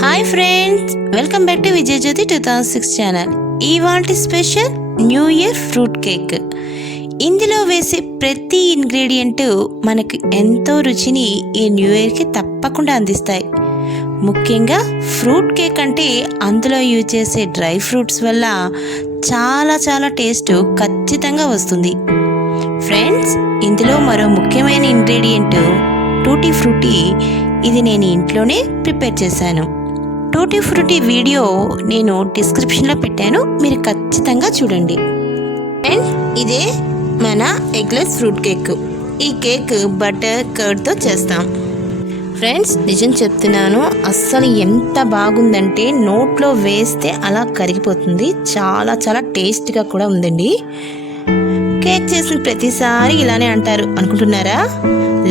Hi friends, welcome back to Vijay Jyothi 2006 channel. ఇవాల్టి special new year fruit cake. ఇందులో వేసే ప్రతి ఇంగ్రీడియంట్ మనకు ఎంతో రుచిని ఈ న్యూ ఇయర్కి తప్పకుండా అందిస్తాయి. ముఖ్యంగా ఫ్రూట్ కేక్ అంటే అందులో యూజ్ చేసే డ్రై ఫ్రూట్స్ వల్ల చాలా టేస్ట్ ఖచ్చితంగా వస్తుంది. ఫ్రెండ్స్, ఇందులో మరో ముఖ్యమైన ఇంగ్రీడియంట్ టూటీ ఫ్రూటీ. ఇది నేను ఇంట్లోనే ప్రిపేర్ చేశాను. టూటీ ఫ్రూటీ వీడియో నేను డిస్క్రిప్షన్లో పెట్టాను, మీరు ఖచ్చితంగా చూడండి. అండ్ ఇదే మన ఎగ్లెస్ ఫ్రూట్ కేక్. ఈ కేక్ బటర్ కర్డ్తో చేస్తాం. ఫ్రెండ్స్, నిజం చెప్తున్నాను, అస్సలు ఎంత బాగుందంటే నోట్లో వేస్తే అలా కరిగిపోతుంది. చాలా టేస్ట్గా కూడా ఉందండి. కేక్ చేసిన ప్రతిసారి ఇలానే అంటారు అనుకుంటున్నారా?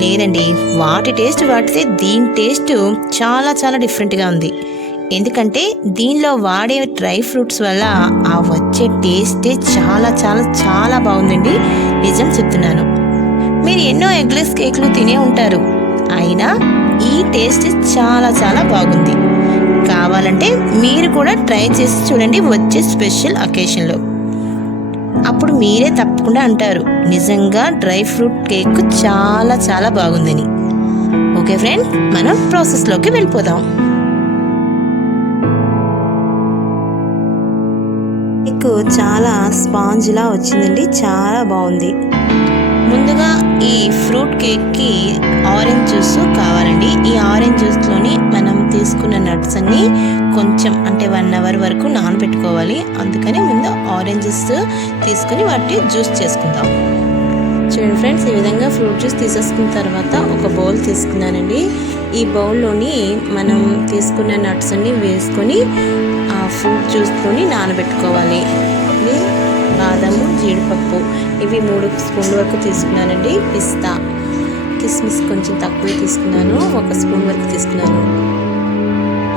లేదండి, వాటి టేస్ట్ వాటితే దీని టేస్ట్ చాలా డిఫరెంట్గా ఉంది. ఎందుకంటే దీనిలో వాడే డ్రై ఫ్రూట్స్ వల్ల ఆ వచ్చే టేస్టే చాలా బాగుందండి. నిజం చెప్తున్నాను. మీరు ఎన్నో ఎగ్లెస్ కేక్లు తినే ఉంటారు, అయినా ఈ టేస్ట్ చాలా బాగుంది. కావాలంటే మీరు కూడా ట్రై చేసి చూడండి వచ్చే స్పెషల్ అకేషన్లో. అప్పుడు మీరే తప్పకుండా అంటారు, నిజంగా డ్రై ఫ్రూట్ కేక్ చాలా బాగుందని. ఓకే ఫ్రెండ్, మనం ప్రాసెస్లోకి వెళ్ళిపోదాం. కేక్ చాలా స్పాంజ్లా వచ్చిందండి, చాలా బాగుంది. ముందుగా ఈ ఫ్రూట్ కేక్కి ఆరెంజ్ జ్యూస్ కావాలండి. ఈ ఆరెంజ్ జ్యూస్లోని మనం తీసుకున్న నట్స్ అన్నీ కొంచెం అంటే 1 అవర్ వరకు నానబెట్టుకోవాలి. అందుకని ముందు ఆరెంజెస్ తీసుకుని వాటి జ్యూస్ చేసుకుందాం. చూడండి ఫ్రెండ్స్, ఈ విధంగా ఫ్రూట్ జ్యూస్ తీసేసుకున్న తర్వాత ఒక బౌల్ తీసుకున్నానండి. ఈ బౌల్లోని మనం తీసుకున్న నట్స్ అన్నీ వేసుకొని ఆ ఫ్రూట్ జ్యూస్లోని నానబెట్టుకోవాలి. ఇది బాదము, జీడిపప్పు ఇవి 3 స్పూన్ల వరకు తీసుకున్నానండి. పిస్తా, కిస్మిస్ కొంచెం తక్కువే తీసుకున్నాను, 1 స్పూన్ వరకు తీసుకున్నాను.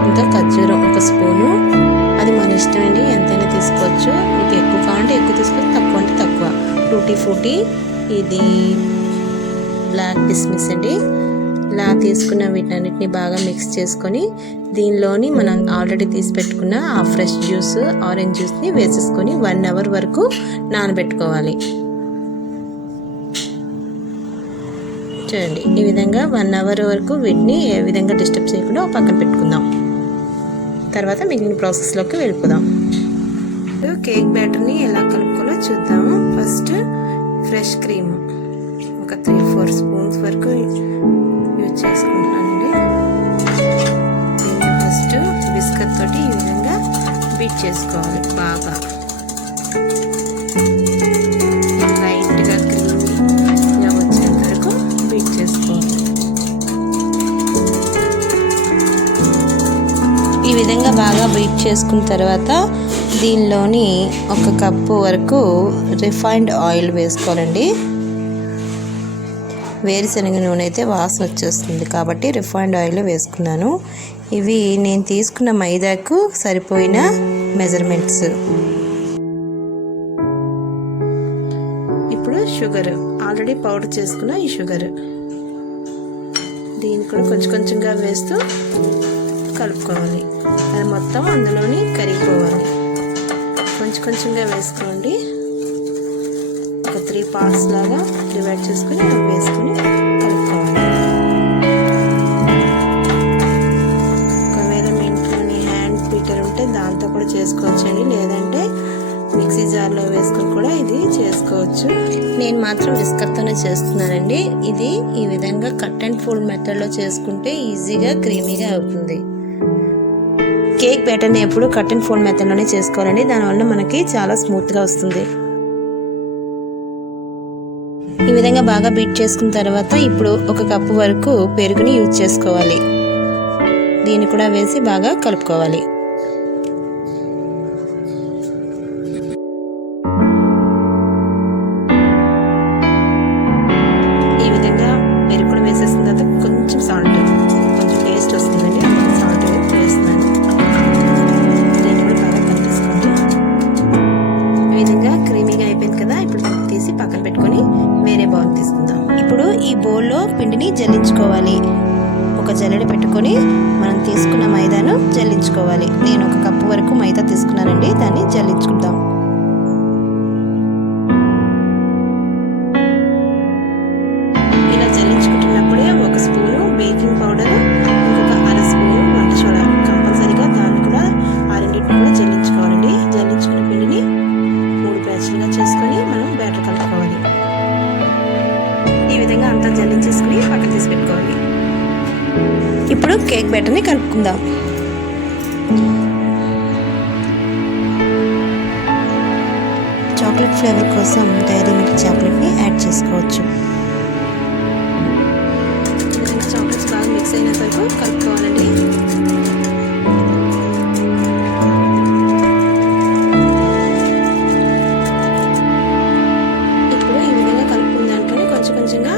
ఇంకా ఖర్జూరం 1 స్పూను. అది మన ఇష్టం అండి, ఎంతైనా తీసుకోవచ్చు. మీకు ఎక్కువ కావాలంటే ఎక్కువ తీసుకోవచ్చు, తక్కువ అంటే తక్కువ. టూటీ ఫ్రూటీ, ఇది బ్లాక్ కిస్మిస్ అండి. ఇలా తీసుకున్న వీటన్నిటిని బాగా మిక్స్ చేసుకొని దీనిలోని మనం ఆల్రెడీ తీసి పెట్టుకున్న ఆ ఫ్రెష్ జ్యూస్, ఆరెంజ్ జ్యూస్ని వేసేసుకొని 1 అవర్ వరకు నానబెట్టుకోవాలి. చూడండి, ఈ విధంగా 1 అవర్ వరకు వీటిని ఏ విధంగా డిస్టర్బ్ చేయకుండా పక్కన పెట్టుకుందాం. తర్వాత మిగిలిన ప్రాసెస్లోకి వెళ్ళిపోదాం. కేక్ బ్యాటర్ని ఎలా కలుపుకోవాలో చూద్దాము. ఫస్ట్ ఫ్రెష్ క్రీమ్ ఒక 3-4 స్పూన్స్ వరకు యూజ్ చేసుకుంటున్నానండి. దీన్ని ఫస్ట్ బిస్కెట్ తోటి ఈ విధంగా బీట్ చేసుకోవాలి. బాగా లైట్గా క్రీమీగా వచ్చేంత వరకు బీట్ చేసుకోవాలి. ఈ విధంగా బాగా బీట్ చేసుకున్న తర్వాత దీనిలోని 1 కప్పు వరకు రిఫైన్డ్ ఆయిల్ వేసుకోవాలండి. వేరుశనగ నూనె అయితే వాసన వచ్చేస్తుంది కాబట్టి రిఫైన్డ్ ఆయిల్ వేసుకున్నాను. ఇవి నేను తీసుకున్న మైదాకు సరిపోయిన మెజర్మెంట్స్. ఇప్పుడు షుగర్, ఆల్రెడీ పౌడర్ చేసుకున్న ఈ షుగర్, దీన్ని కూడా కొంచెంగా వేస్తూ కలుపుకోవాలి. అది మొత్తం అందులోని కరిగిపోవాలి. కొంచెంగా వేసుకోండి. ఒక 3 పార్ట్స్ లాగా డివైడ్ చేసుకుని వేసుకుని కలుపుకోవాలి. ఒకవేళ మీ ఇంట్లోని హ్యాండ్ బీటర్ ఉంటే దాంతో కూడా చేసుకోవచ్చండి, లేదంటే మిక్సీ జార్లో వేసుకొని కూడా ఇది చేసుకోవచ్చు. నేను మాత్రం విస్కర్తోనే చేస్తున్నానండి. ఇది ఈ విధంగా కట్ అండ్ ఫోల్డ్ మెథడ్లో చేసుకుంటే ఈజీగా క్రీమీగా అవుతుంది. కేక్ బ్యాటర్ని ఎప్పుడు కట్ అండ్ ఫోల్డ్ మెథడ్లోనే చేసుకోవాలండి, దానివల్ల మనకి చాలా స్మూత్గా వస్తుంది. ఈ విధంగా బాగా బీట్ చేసుకున్న తర్వాత ఇప్పుడు 1 కప్పు వరకు పెరుగుని యూజ్ చేసుకోవాలి. దీన్ని కూడా వేసి బాగా కలుపుకోవాలి. ఈ విధంగా పెరుగు కూడా వేసేసిన తర్వాత కొంచెం సాల్ట్, కొంచెం టేస్ట్ వస్తుందండి, సాల్ట్ వేస్తున్నాను. దీన్ని కూడా బాగా కలిపేసుకోండి. ఈ విధంగా క్రీమీగా అయిపోయింది కదా. ఇప్పుడు తీసి పక్కన పెట్టుకొని వేరే బౌల్ తీసుకుందాం. ఇప్పుడు ఈ బౌల్లో పిండిని జల్లించుకోవాలి. ఒక జల్లెడ పెట్టుకొని మనం తీసుకున్న మైదాని మైదాను జల్లించుకోవాలి. నేను 1 కప్పు వరకు మైదా తీసుకున్నానండి, దాన్ని జల్లించుకుందాం. ఇలా జల్లించుకుంటున్నప్పుడే 1 స్పూను బేకింగ్ పౌడర్, ఇంకొక 1/2 స్పూను వంట సోడా కంపల్సరీగా దాన్ని కూడా ఆ రెండింటిని కూడా జల్లించుకోవాలండి. జల్లించుకున్న పిండిని 3 బ్యాచ్లుగా చేసుకొని మనం బ్యాటర్ కలుపుకోవాలి. ఈ విధంగా అంతా జల్లించేసుకుని పక్కన తీసి పెట్టుకోవాలి. ఇప్పుడు కేక్ బ్యాటర్ని కలుపుకుందాం. చాక్లెట్ ఫ్లేవర్ కోసం డైరీ మిల్క్ చాక్లెట్ని యాడ్ చేసుకోవచ్చు. చాక్లెట్స్ బాగా మిక్స్ అయినంత వరకు కలుపుకోవాలండి. ఇప్పుడు ఈ విధంగా కలుపుకున్న దాంట్లోనే కొంచెంగా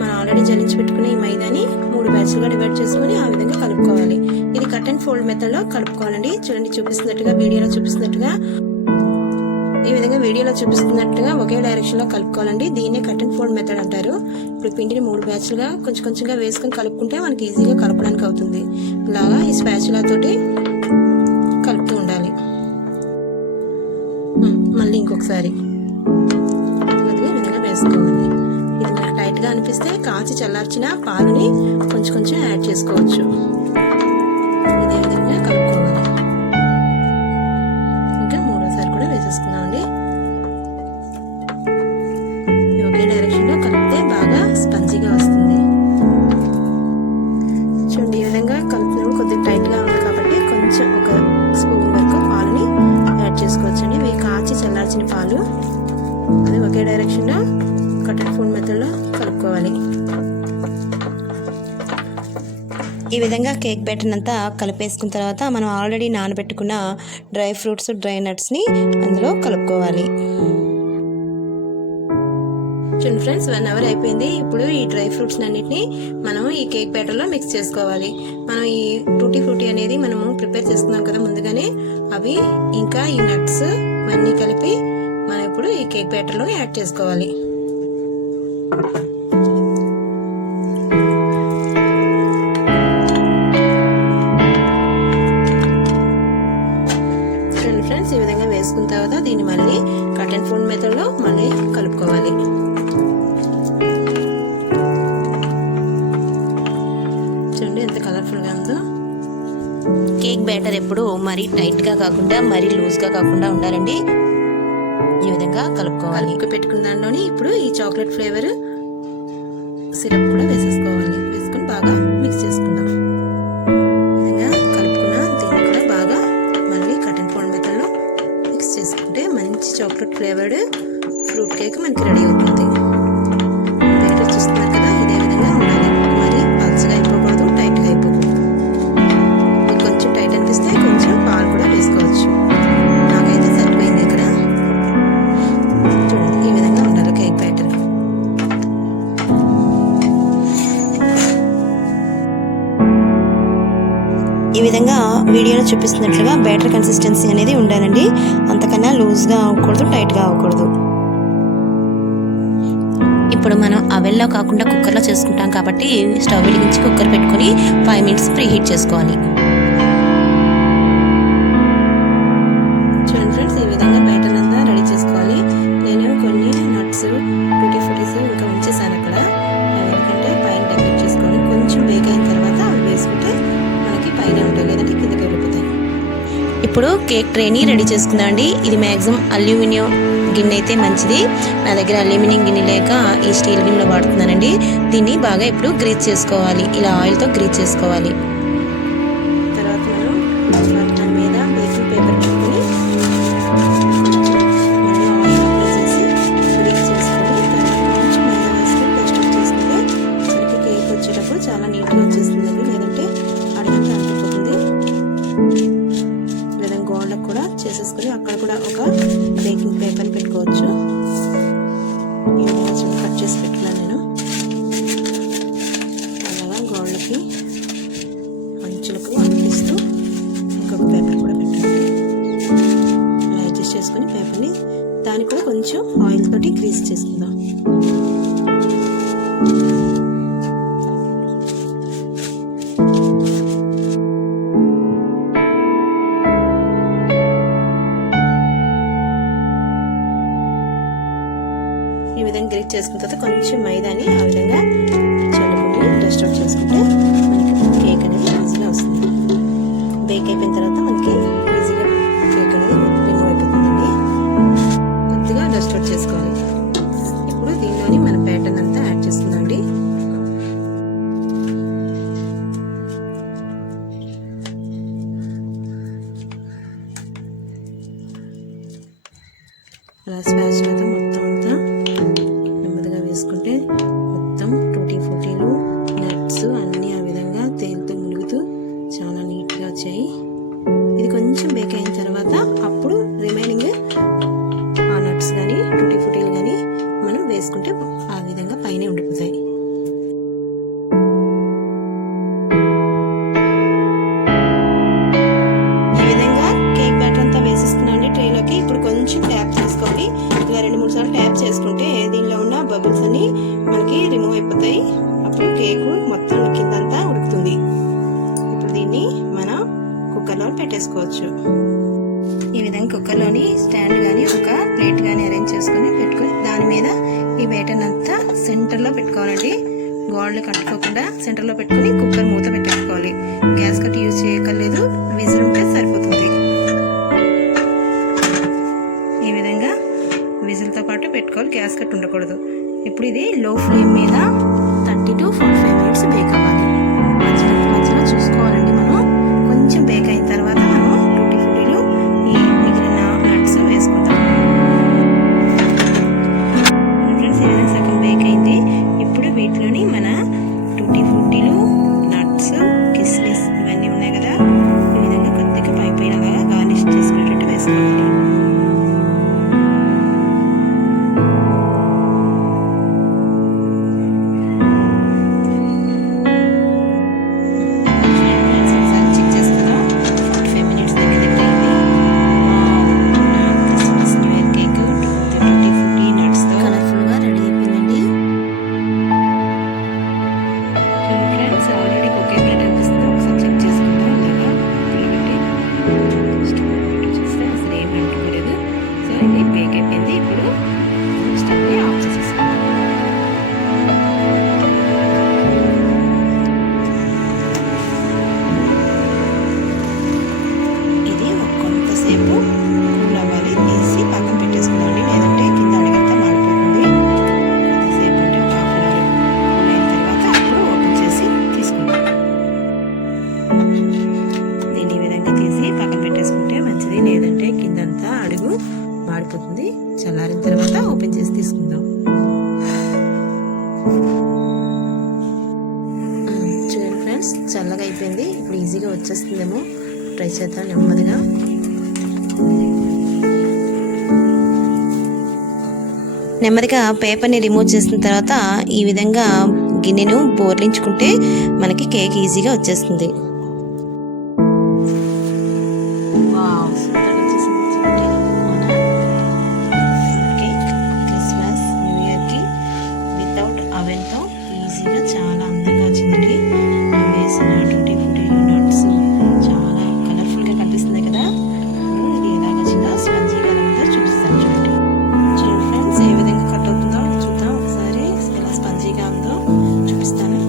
మనం ఆల్రెడీ జల్లించి పెట్టుకుని ఈ మైదాని 3 బ్యాచ్లుగా డివైడ్ చేసుకుని ఆ విధంగా కలుపుకోవాలి. ఇది కట్ అండ్ ఫోల్డ్ మెథడ్లో కలుపుకోవాలండి. చూడండి, చూపిస్తున్నట్టుగా వీడియోలో చూపిస్తున్నట్టుగా ఈ విధంగా వీడియోలో చూపిస్తున్నట్టుగా ఒకే డైరెక్షన్లో కలుపుకోవాలండి. దీన్నే కట్ అండ్ ఫోల్డ్ మెథడ్ అంటారు. ఇప్పుడు పిండిని 3 బ్యాచ్లుగా కొంచెంగా వేసుకొని కలుపుకుంటే మనకి ఈజీగా కలపడానికి అవుతుంది. ఇలాగా ఈ స్పాచులా తోటి కలుపుతూ ఉండాలి. మళ్ళీ ఇంకొకసారి ఈ విధంగా వేసుకోవాలి. ఇది మనకు టైట్గా అనిపిస్తే కాచి చల్లార్చిన పాలని కొంచెం యాడ్ చేసుకోవచ్చు. ఇదే విధంగా కలుపుకోవాలి. ఇంకా 3వసారి కూడా వేసేసుకుందామండి. ఒకే డైరెక్షన్లో కలిపితే బాగా స్పంజీగా వస్తుంది. చూడండి, ఈ విధంగా కలుపుతున్నప్పుడు కొద్దిగా టైట్గా ఉంది కాబట్టి కొంచెం 1 స్పూన్ వరకు పాలని యాడ్ చేసుకోవచ్చండి. ఇవి కాచి చల్లార్చిన పాలు. అది ఒకే డైరెక్షన్లో కట్ అండ్ ఫోల్డ్ మెథడ్లో కలుపుకోవాలి. ఈ విధంగా కేక్ బ్యాటర్ అంతా కలిపేసుకున్న తర్వాత మనం ఆల్రెడీ నానబెట్టుకున్న డ్రై ఫ్రూట్స్, డ్రై నట్స్ని అందులో కలుపుకోవాలి. చూడండి ఫ్రెండ్స్, 1 అవర్ అయిపోయింది. ఇప్పుడు ఈ డ్రై ఫ్రూట్స్ అన్నిటిని మనం ఈ కేక్ బ్యాటర్లో మిక్స్ చేసుకోవాలి. మనం ఈ టూటీ ఫ్రూటీ అనేది మనము ప్రిపేర్ చేసుకున్నాం కదా ముందుగానే, అవి ఇంకా ఈ నట్స్ అన్నీ కలిపి మనం ఇప్పుడు ఈ కేక్ బ్యాటర్లో యాడ్ చేసుకోవాలి. ఫ్రెండ్స్, ఈ విధంగా వేసుకున్న తర్వాత దీన్ని మళ్ళీ కట్ అండ్ ఫోల్డ్ మెథడ్లో మళ్ళీ కలుపుకోవాలి. చూడండి ఎంత కలర్ఫుల్గా ఉందో. కేక్ బ్యాటర్ ఎప్పుడు మరీ టైట్గా కాకుండా మరీ లూజ్గా కాకుండా ఉండాలండి. ఈ విధంగా కలుపుకోవాలి. పెట్టుకున్న దాంట్లోని ఇప్పుడు ఈ చాక్లెట్ ఫ్లేవర్ సిరప్ కూడా వేసేసుకోవాలి. వేసుకొని బాగా మిక్స్ చేసుకుందాం. ఈ విధంగా కలుపుకున్న దీన్ని కూడా బాగా మళ్ళీ కట్ అండ్ ఫోల్డ్ మెథడ్లో మిక్స్ చేసుకుంటే మంచి చాక్లెట్ ఫ్లేవర్డ్ ఫ్రూట్ కేక్ మనకి రెడీ అవుతుంది. వీడియో చూస్తున్నారు కదా, ఇదే విధంగా ఉండాలి. మరి పల్చగా అయిపోకూడదు, టైట్గా అయిపోకూడదు. మీకు కొంచెం టైట్ అనిపిస్తే కొంచెం పాలు కూడా వేసుకోవచ్చు. నాకైతే సరిపోయింది ఇక్కడ. చూడండి, ఈ విధంగా ఉండాలి కేక్ బ్యాటర్. ఈ విధంగా వీడియోలో చూపిస్తున్నట్లుగా బ్యాటర్ కన్సిస్టెన్సీ అనేది ఉండాలండి. అంతకన్నా లూజ్గా అవ్వకూడదు, టైట్గా అవ్వకూడదు. ఇప్పుడు మనం అవెన్లో కాకుండా కుక్కర్లో చేసుకుంటాం కాబట్టి స్టవ్ వెలిగించి కుక్కర్ పెట్టుకొని 5 మినిట్స్ ప్రీ హీట్ చేసుకోవాలి. చూడండి ఫ్రెండ్స్, ఈ విధంగా బ్యాటర్ అంతా రెడీ చేసుకోవాలి. నేను కొన్ని నట్స్, టూటీ ఫ్రూటీస్ ఇంకా ఉంచేసాను అక్కడ. ఎందుకంటే పైన డెకరేట్ చేసుకోవాలి. కొంచెం బేక్ అయిన తర్వాత అవి వేసుకుంటే మనకి పైన ఉంటాయి, లేదంటే కిందకి వెళ్ళిపోతాయి. ఇప్పుడు కేక్ ట్రేని రెడీ చేసుకుందాం అండి. ఇది మ్యాక్సిమం అల్యూమినియం గిన్నె అయితే మంచిది. నా దగ్గర అల్యూమినియం గిన్నె లేక ఈ స్టీల్ గిన్నెలో వాడుతున్నానండి. దీన్ని బాగా ఇప్పుడు గ్రీజ్ చేసుకోవాలి. ఇలా ఆయిల్తో గ్రీజ్ చేసుకోవాలి. తర్వాత మనం దాని మీద బేకింగ్ పేపర్ పెట్టుకుని మళ్ళీ ఆయిల్ అప్లై చేసి గ్రీజ్ చేసుకొని తర్వాత కొంచెం మైదా వేసుకొని డస్ట్ అప్ చేసుకుంటే మనకి కేక్ వచ్చేటప్పుడు చాలా నీట్గా వచ్చేస్తుందండి. లేదంటే అడిగంటే అంటుకుపోతుంది. లేదా గోడలకు కూడా చేసేసుకొని అక్కడ కూడా ఒక బేకింగ్ పేపర్ పెట్టుకోవచ్చు. ఈ విధంగా కట్ చేసి పెట్టుకున్నాను నేను. అలాగా గోడలకి అంచులకు అంటిస్తూ ఇంకొక పేపర్ కూడా పెట్టండి. అలా అడ్జస్ట్ చేసుకుని పేపర్ని దాన్ని కూడా కొంచెం ఆయిల్ తోటి గ్రీస్ చేసుకుందాం. గ్రేట్ చేసుకున్న తర్వాత కొంచెం మైదాని ఆ విధంగా చల్లుకుని డస్ట్ అవుట్ చేసుకుంటే మనకి కేక్ అనేది ఈజీగా వస్తుంది. బేక్ అయిపోయిన తర్వాత మనకి ఈజీగా కేక్ అనేది రిమూవ్ అయిపోతుందండి. కొద్దిగా డస్ట్ అవుట్ చేసుకోవాలి. ఇప్పుడు దీనిలోని మన ప్యాటర్న్ అంతా యాడ్ చేసుకుందామండి. అలా స్పాచులాతో మొత్తం అంతా నెమ్మదిగా వేసుకుంటే మొత్తం టూటీ ఫ్రూటీలు నట్స్ అన్నీ ఆ విధంగా తేలుతూ మునుగుతూ చాలా నీట్గా వచ్చాయి. ఇది కొంచెం బేక్ అయిన తర్వాత అప్పుడు రిమైనింగ్ ఆ నట్స్ కానీ టూటీ ఫ్రూటీలు కానీ మనం వేసుకుంటే ఆ విధంగా పైనే ఉండిపోతాయి. ఈ విధంగా కేక్ బ్యాటర్ అంతా వేసిస్తున్నామండి ట్రేలోకి. ఇప్పుడు కొంచెం ట్యాప్ చేసుకోండి. ఇలా 2-3 సార్లు ట్యాప్ చేసుకుంటే దీనిలో ఉన్న బబుల్స్ అన్ని మనకి రిమూవ్ అయిపోతాయి. అప్పుడు కేకు మొత్తం కిందంతా ఉడుకుతుంది. ఇప్పుడు దీన్ని మనం కుక్కర్లో పెట్టేసుకోవచ్చు. ఈ విధంగా కుక్కర్లోని స్టాండ్ కానీ ఒక ప్లేట్ కానీ అరేంజ్ చేసుకొని పెట్టుకొని దాని మీద ఈ బ్యాటర్ అంతా సెంటర్లో పెట్టుకోవాలండి. గోల్డ్ కట్టుకోకుండా సెంటర్లో పెట్టుకుని కుక్కర్ మూత పెట్టేసుకోవాలి. గ్యాస్ కట్ యూజ్ చేయక్కర్లేదు, విజిల్ ఉంటే సరిపోతుంది. ఈ విధంగా విజిల్తో పాటు పెట్టుకోవాలి, గ్యాస్ కట్ ఉండకూడదు. ఇప్పుడు ఇది లో ఫ్లేమ్ మీద 30 to 45 మినిట్స్ బేక్ అవ్వాలి. మధ్యలో చూసుకోవాలండి. మనం కొంచెం బేక్ అయిన తర్వాత మనం టూటీ ఫ్రూటీలు ఈ మిగిలిన నట్స్ వేసుకుంటాం. ఫ్రెండ్స్ ఈ విధంగా సగం బేక్ అయింది. ఇప్పుడు వీటిలోని మన టూటీ ఫ్రూటీలు నట్స్ కిస్మిస్ ఇవన్నీ ఉన్నాయి కదా, ఈ విధంగా కొద్దిగా పైపైనగా గార్నిష్ చేసుకునేటట్టు వేసుకోవాలి. లేదంటే కిందంతా అడుగు మాడిపోతుంది. చల్లారిన తర్వాత ఓపెన్ చేసి తీసుకుందాం. చూడండి ఫ్రెండ్స్, చల్లగా అయిపోయింది. ఇప్పుడు ఈజీగా వచ్చేస్తుందేమో, ట్రై చేద్దాం నెమ్మదిగా. నెమ్మదిగా పేపర్ని రిమూవ్ చేసిన తర్వాత ఈ విధంగా గిన్నెను బోర్లించుకుంటే మనకి కేక్ ఈజీగా వచ్చేస్తుంది. అవెన్తో ఈజీగా చాలా అందంగా వచ్చిందండి. వేసిన టూటీ ఫ్రూటీలు నట్స్ చాలా కలర్ఫుల్గా కనిపిస్తుంది కదా. ఇది ఎలాగ వచ్చిందో స్పంజీగా ఉందో చూపిస్తాను. చూడండి ఫ్రెండ్స్, ఏ విధంగా కట్ అవుతుందో చూద్దాం ఒకసారి. ఎలా స్పంజీగా ఉందో చూపిస్తాను.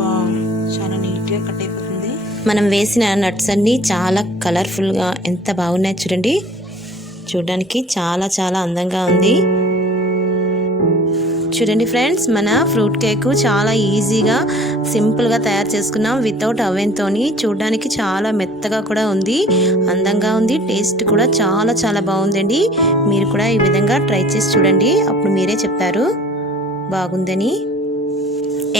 వావ్, చాలా నీట్గా కట్ అయిపోతుంది. మనం వేసిన నట్స్ అన్నీ చాలా కలర్ఫుల్గా ఎంత బాగున్నాయి చూడండి. చూడడానికి చాలా చాలా అందంగా ఉంది. చూడండి ఫ్రెండ్స్, మన ఫ్రూట్ కేక్ చాలా ఈజీగా సింపుల్గా తయారు చేసుకున్నాం వితౌట్ అవెన్తోని. చూడడానికి చాలా మెత్తగా కూడా ఉంది, అందంగా ఉంది. టేస్ట్ కూడా చాలా చాలా బాగుందండి. మీరు కూడా ఈ విధంగా ట్రై చేసి చూడండి, అప్పుడు మీరే చెప్తారు బాగుందని.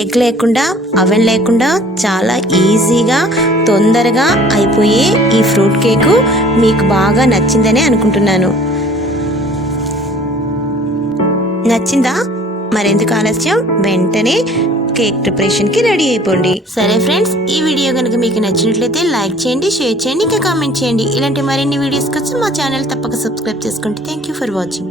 ఎగ్ లేకుండా, అవెన్ లేకుండా చాలా ఈజీగా తొందరగా అయిపోయే ఈ ఫ్రూట్ కేకు మీకు బాగా నచ్చిందనే అనుకుంటున్నాను. నచ్చిందా? మరెందుకు ఆలస్యం, వెంటనే కేక్ ప్రిపరేషన్కి రెడీ అయిపోండి. సరే ఫ్రెండ్స్, ఈ వీడియో కనుక మీకు నచ్చినట్లయితే లైక్ చేయండి, షేర్ చేయండి, ఇంకా కామెంట్ చేయండి. ఇలాంటి మరిన్ని వీడియోస్ కోసం మా ఛానల్ తప్పక సబ్స్క్రైబ్ చేసుకోండి. Thank you for watching.